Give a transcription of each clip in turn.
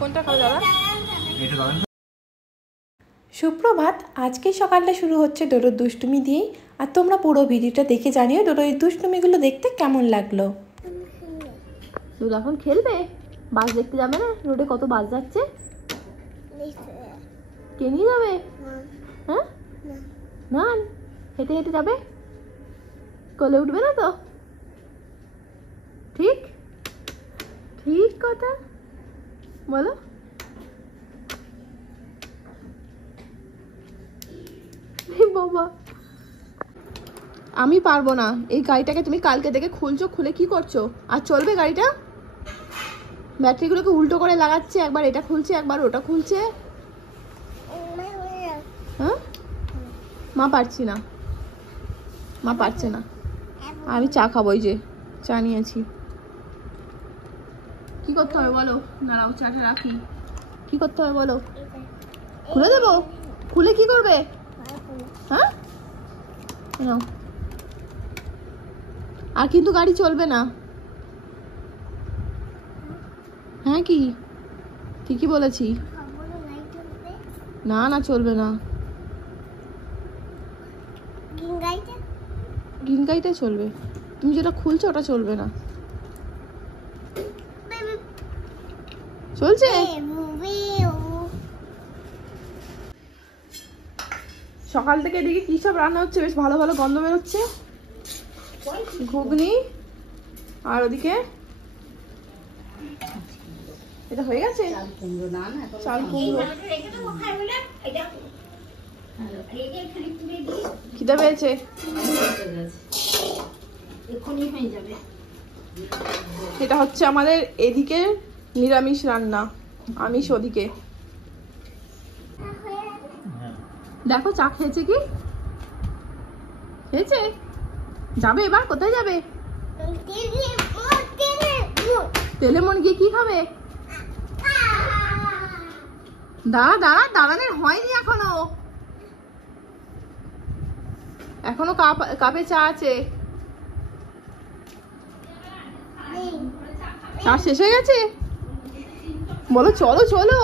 কোনটা খাবে দাদা? সুপ্রভাত। আজকে সকালটা শুরু হচ্ছে ডোডোর দুষ্টুমি দিয়েই। আর তোমরা পুরো ভিডিওটা দেখে জানিও ডোডোর এই দুষ্টুমিগুলো দেখতে কেমন লাগলো। ডোডো এখন খেলবে? বাস দেখতে যাবে না? রোডে কত বাস যাচ্ছে। কে নিয়ে যাবে? হ্যাঁ না, হেঁটে হেঁটে যাবে? কোলে উঠবে না তো? ঠিক ঠিক কথা বলো। বাবা আমি পারবো না। এই গাড়িটাকে তুমি কালকে থেকে খুলছো, খুলে কি করছো? আর চলবে গাড়িটা? ব্যাটারিগুলোকে উল্টো করে লাগাচ্ছে, একবার এটা খুলছে একবার ওটা খুলছে। হ্যাঁ মা পারছি না, মা পারছে না। আমি চা খাবো, ওই যে চা নিয়েছি। কি করতে হবে বলো? দাঁড়াও চাটা রাখি। কি করতে হবে বলো? খুলে দেবো? খুলে কি করবে? হ্যাঁ নাও। আর কিন্তু গাড়ি চলবে না। হ্যাঁ কি ঠিকই বলেছি। না না চলবে না। গ্রিন গাড়িটাই চলবে। তুমি যেটা খুলছো ওটা চলবে না। চলছে? সকাল থেকে এদিকে কি সব রান্না হচ্ছে? বেশ ভালো ভালো গন্ধ বেরোচ্ছে। ঘুগনি আর ওদিকে এটা হয়ে গেছে চাল কুমড়ো। খিদে পেয়েছে? এটা হচ্ছে আমাদের এদিকে নিরামিষ রান্না, আমিষ ওদিকে। দেখো চা খেয়েছে কি? খেয়েছে? যাবে এবার? কোথায় যাবে? তেলে মন গিয়ে কি খাবে? দাঁড়া দাঁড়া, দাঁড়ানোর হয়নি এখনো। এখনো কাপে চা আছে। চা শেষ হয়ে গেছে? বলো চলো চলো।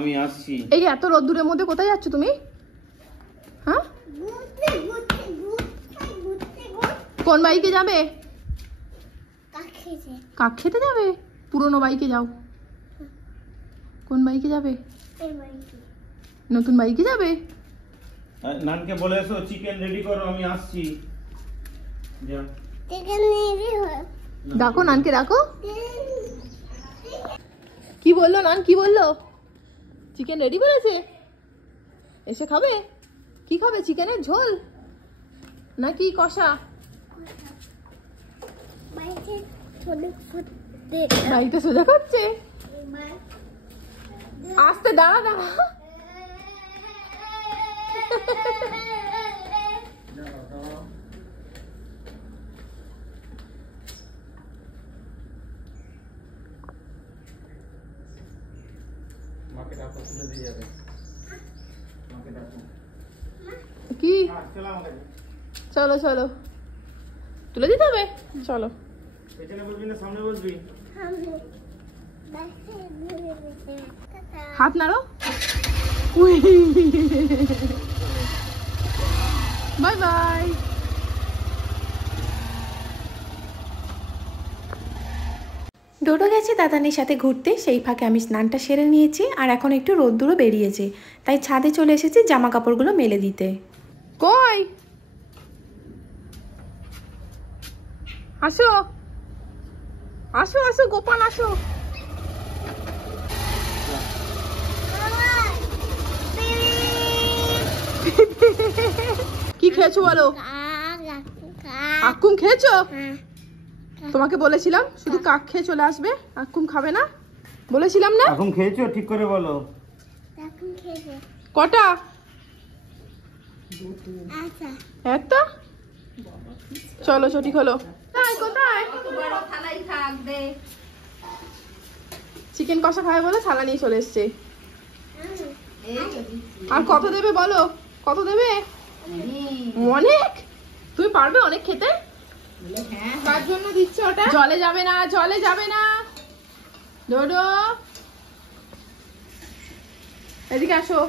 আমি আসছি। এই এত রোদ্দুরের মধ্যে কোথায় যাচ্ছ তুমি? হ্যাঁ কোন বাইকে যাবে? কাক খেতে যাবে? পুরনো বাইকে যাও। কোন বাইকে যাবে? নতুন বাইকে যাবে? নানকে বলে এসো চিকেন রেডি করো, আমি আসছি। ডাকো নানকে, ডাকো। কি বললো নান? কি বললো? চিকেন রেডি করেছে? এসে খাবে? কি খাবে? চিকেনের ঝোল নাকি কষা? বাড়িতে সোজা করছে। আস্তে দাঁড়া দাঁড়া। কি চলো চলো তুলে দিতে হবে। চলো সামনে বসবি। হাত নাড়ো। Bye bye. ডোডো গেছে দাদানির সাথে ঘুরতে, সেই ফাঁকে আমি স্নানটা সেরে নিয়েছি। আর এখন একটু রোদ্দুরও বেরিয়েছে, তাই ছাদে চলে এসেছি জামা কাপড়গুলো মেলে দিতে। কই আসো আসো আসো গোপাল আসো। কি খেয়েছো বলো? আকুম খেয়েছো? তোমাকে বলেছিলাম শুধু কাক খেয়ে চলে আসবে, আকুম খাবে না বলেছিলাম না? আকুম খেয়েছো? ঠিক করে বলো। কটা? একটা। চলো ছুটি হলো। কোথায় চিকেন কষা খাবে বলে থালা নিয়ে চলে এসছে। আর কত দেবে বলো, কত দেবে? অনেক। তুমি পারবে অনেক খেতে? কার জন্য দিচ্ছ ওটা? জলে যাবে না, জলে যাবে না। ডোডো এদিকে আসো।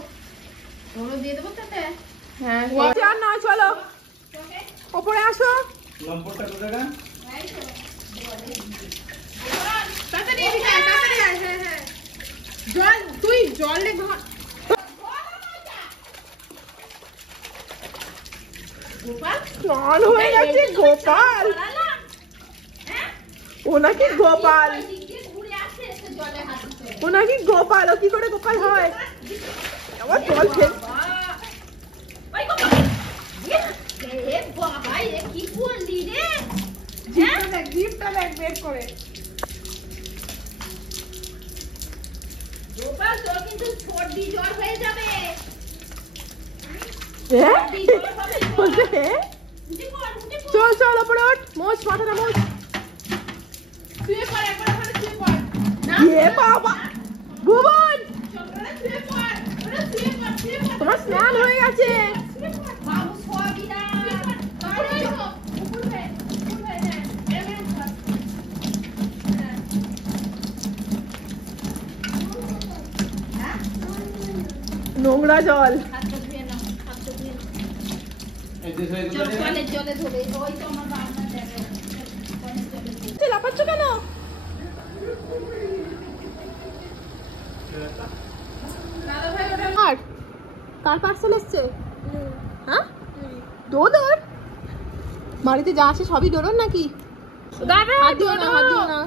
ওরও দিয়ে দেবো তাতে। হ্যাঁ আর নয়, চলো ওপরে আসো। লম্পটটা কোথায়? তাড়াতাড়ি এদিকে আয়, তাড়াতাড়ি আয়। হ্যাঁ হ্যাঁ, জল তুই জল রে ঘর। গোপাল স্নান হয়ে গেছে। গোপাল ও নাকি গোপাল, ও নাকি গোপাল। ও কি করে গোপাল হয়? আমার জল খেয়ে জিপটা দেখ বের করে। গোপাল তোর কিন্তু সর্দি জ্বর হয়ে যাবে। চল চল ওপরে ওঠ, মোচ মাথাটা মোচ। শুয়ে পড় একবার, ওখানে শুয়ে পড়। এ বাবা ভুবন, তোমার স্নান হয়ে গেছে। নোংরা জল। লাফাচ্ছ কেন? আর কার পার্সেল এসছে? হ্যাঁ ডোডোর। বাড়িতে যা আছে সবই ডোডোর নাকি? হাত দিও না, হাত দিও না।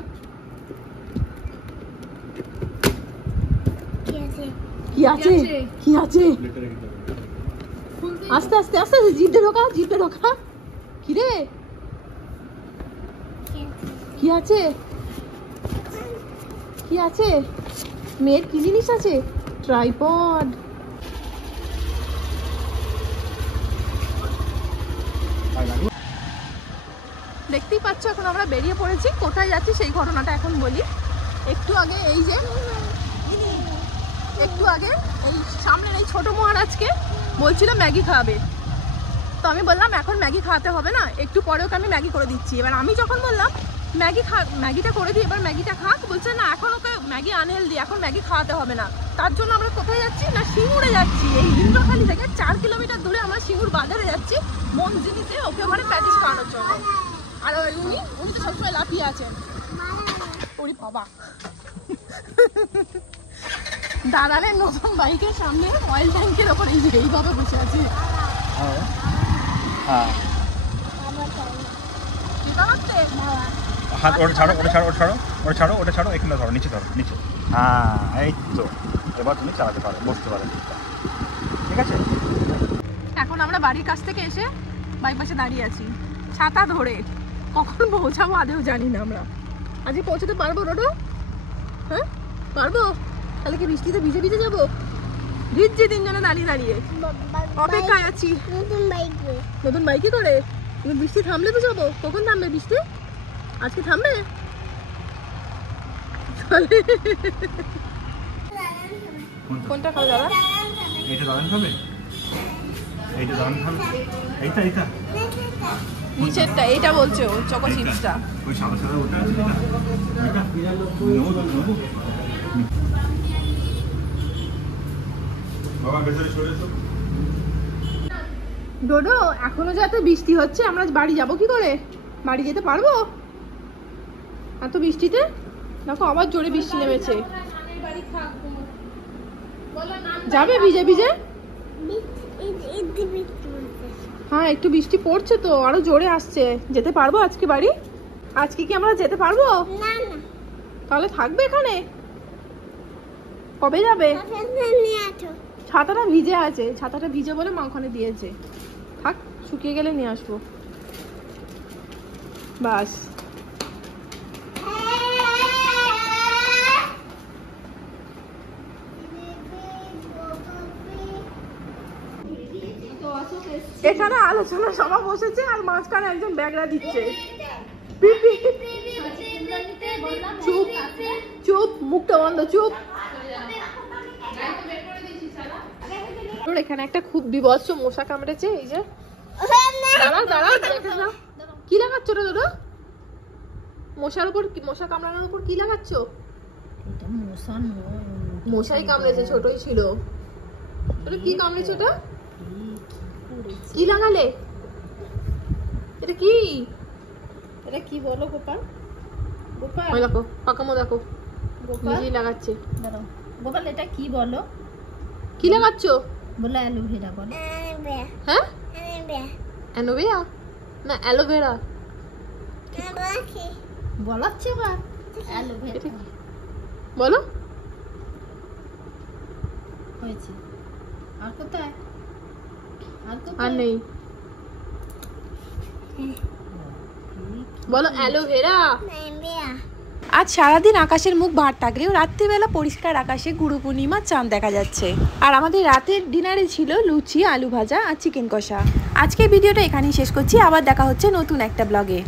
কি আছে, কি আছে? আস্তে আস্তে আস্তে আস্তে, জিভে ঢোকা, জিভে ঢোকা। কি রে, কি আছে, কি আছে? মেয়ের কি জিনিস আছে? ট্রাইপড। দেখতেই পাচ্ছ এখন আমরা বেরিয়ে পড়েছি। কোথায় যাচ্ছি সেই ঘটনাটা এখন বলি। একটু আগে এই যে, একটু আগে এই সামনের এই ছোট মহারাজকে বলছিল ম্যাগি খাওয়াবে। তো আমি বললাম এখন ম্যাগি খাওয়াতে হবে না, একটু পরে ওকে আমি ম্যাগি করে দিচ্ছি। এবার আমি যখন বললাম ম্যাগিটা করে দিই, এবার ম্যাগিটা খাক, বলছে না এখন ওকে ম্যাগি আনহেলদি, এখন ম্যাগি খাওয়াতে হবে না। তার জন্য আমরা কোথায় যাচ্ছি না, সিঙ্গুরে যাচ্ছি। এই ইন্দ্রখালি থেকে 4 কিলোমিটার দূরে আমরা সিঙ্গুর বাজারে যাচ্ছি মঞ্জিনিতে ওকে ওখানে প্যাটিস খাওয়ানোর জন্য। আর উনি তো সবসময় লাফিয়ে আছেন। ওরে বাবা, দাদানের নতুন বাইকের সামনে অয়েল ট্যাঙ্কের ওপর এই যে এইভাবে বসে আছে। হাত ওটা ছাড়ো, ওটা ছাড়ো, ওটা ছাড়ো, ওটা ছাড়ো, ওটা ছাড়ো, এখানে ধরো, নিচে ধরো, নিচে। হ্যাঁ এই তো, এবার তুমি চালাতে পারো, বসতে পারো, ঠিক আছে। এখন আমরা বাড়ির কাছ থেকে এসে বাইক পাশে দাঁড়িয়ে আছি ছাতা ধরে। কখন পৌঁছাবো আদেও জানি না আমরা। আজকে পৌঁছাতে পারবো রোডো? হ্যাঁ পারবো। তাহলে কি বৃষ্টিতে ভিজে ভিজে যাবো? ভিজছি তিনজনে দাঁড়িয়ে দাঁড়িয়ে, অপেক্ষায় আছি। নতুন বাইকে করে? তুমি বৃষ্টি থামলে তো যাবো। কখন থামবে বৃষ্টি? আজকে থামবে? কোনটা খাবে দাদা? এইটা দাঁড়ান খাবে, এইটা দাঁড়ান খাবে, এইটা এইটা নিচেরটা, এইটা বলছে ও, চকো চিপসটা। ওই সাদা সাদা ওটা আছে, এটা এটা নেবো নেবো। বাবা ভেতরে চলে এসো। ডোডো এখনো যে এত বৃষ্টি হচ্ছে, আমরা বাড়ি যাব কি করে? বাড়ি যেতে পারবো এত বৃষ্টিতে? দেখো আবার জোরে বৃষ্টি নেমেছে। যাবে ভিজে ভিজে? হ্যাঁ একটু বৃষ্টি পড়ছে তো, আরো জোরে আসছে। যেতে পারবো আজকে বাড়ি? আজকে কি আমরা যেতে পারবো? তাহলে থাকবে এখানে? কবে যাবে? ছাতাটা ভিজে আছে, ছাতাটা ভিজে বলে মা ওখানে দিয়েছে। থাক, শুকিয়ে গেলে নিয়ে আসবো। বাস। এখানে আলোচনা সভা বসেছে আর মাঝখানে একজন ব্যাগরা দিচ্ছে। চুপ চুপ, মুখটা বন্ধ, চুপ। এখানে একটা খুব বিভৎস মশা কামড়েছে, এই যে দাঁড়াও দেখে নাও। কি লাগাচ্ছ রে দাদা? মশার উপর, মশা কামড়ানোর উপর কি লাগাচ্ছ? এটা মশা নয়, মশাই কামড়েছে, ছোটই ছিল। এটা কি কামড়েছে? এটা কি লাগালে? এটা কি? এটা কি বলো গোপাল? গোপাল ওই দেখো পাকামো, দেখো গোপাল নিজেই লাগাচ্ছে। দাঁড়াও গোপাল, এটা কি বলো? কি লাগাচ্ছ? বলো অ্যালোভেরা বলো। হ্যাঁ অ্যালোভেরা না অ্যালোভেরা? বলাচ্ছে বা অ্যালোভেরা বলো। হয়েছে। আর কোথায়? আর আর কোথায়? নেই, বলো অ্যালোভেরা। আজ সারাদিন আকাশের মুখ ভার থাকলেও রাত্রিবেলা পরিষ্কার আকাশে গুরু পূর্ণিমার চাঁদ দেখা যাচ্ছে। আর আমাদের রাতের ডিনারে ছিল লুচি, আলু ভাজা আর চিকেন কষা। আজকের ভিডিওটা এখানেই শেষ করছি, আবার দেখা হচ্ছে নতুন একটা ব্লগে।